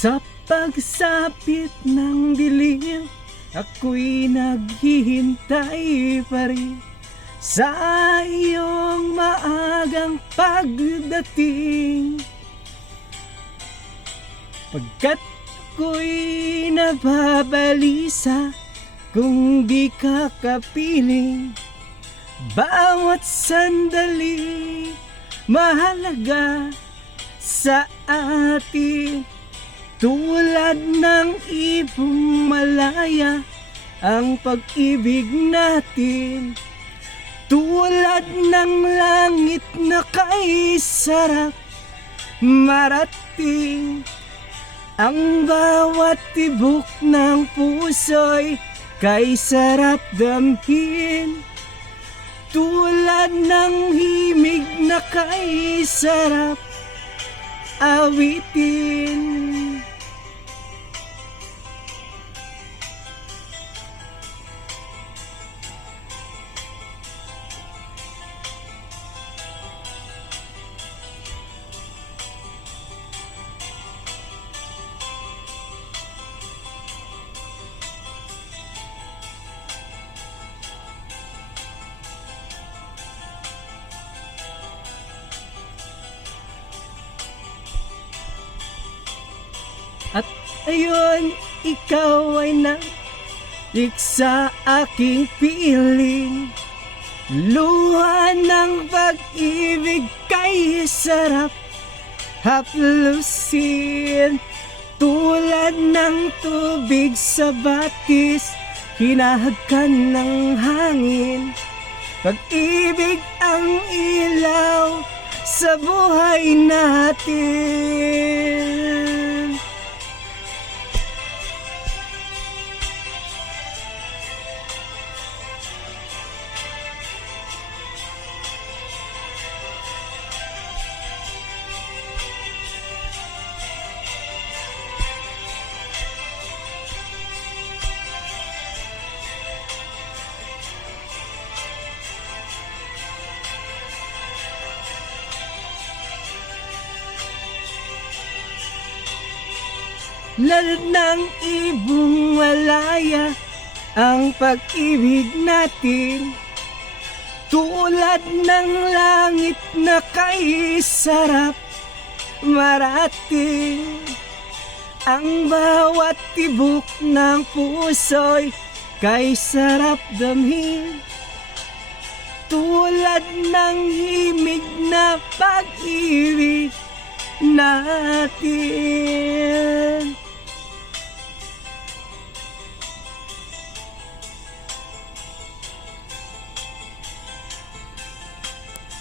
Sa pagsapit ng dilim, ako'y naghihintay pa rin sa iyong maagang pagdating. Pagkat ako'y nababalisa kung di ka kapiling, bawat sandali mahalaga sa atin. Tulad ng ibong malaya ang pag-ibig natin, tulad ng langit na kay sarap marating. Ang bawat tibok ng puso'y kay sarap damhin, tulad ng himig na kay sarap awitin. At ayun, ikaw ay nalik sa aking piling. Luha ng pag-ibig kay sarap haplusin, tulad ng tubig sa batis, hinahagkan ng hangin. Pag-ibig ang ilaw sa buhay natin. Lalad ng ibong malaya ang pag-ibig natin, tulad ng langit na kay sarap marating. Ang bawat tibok ng puso'y kay sarap damhin, tulad ng himig na pag-ibig natin.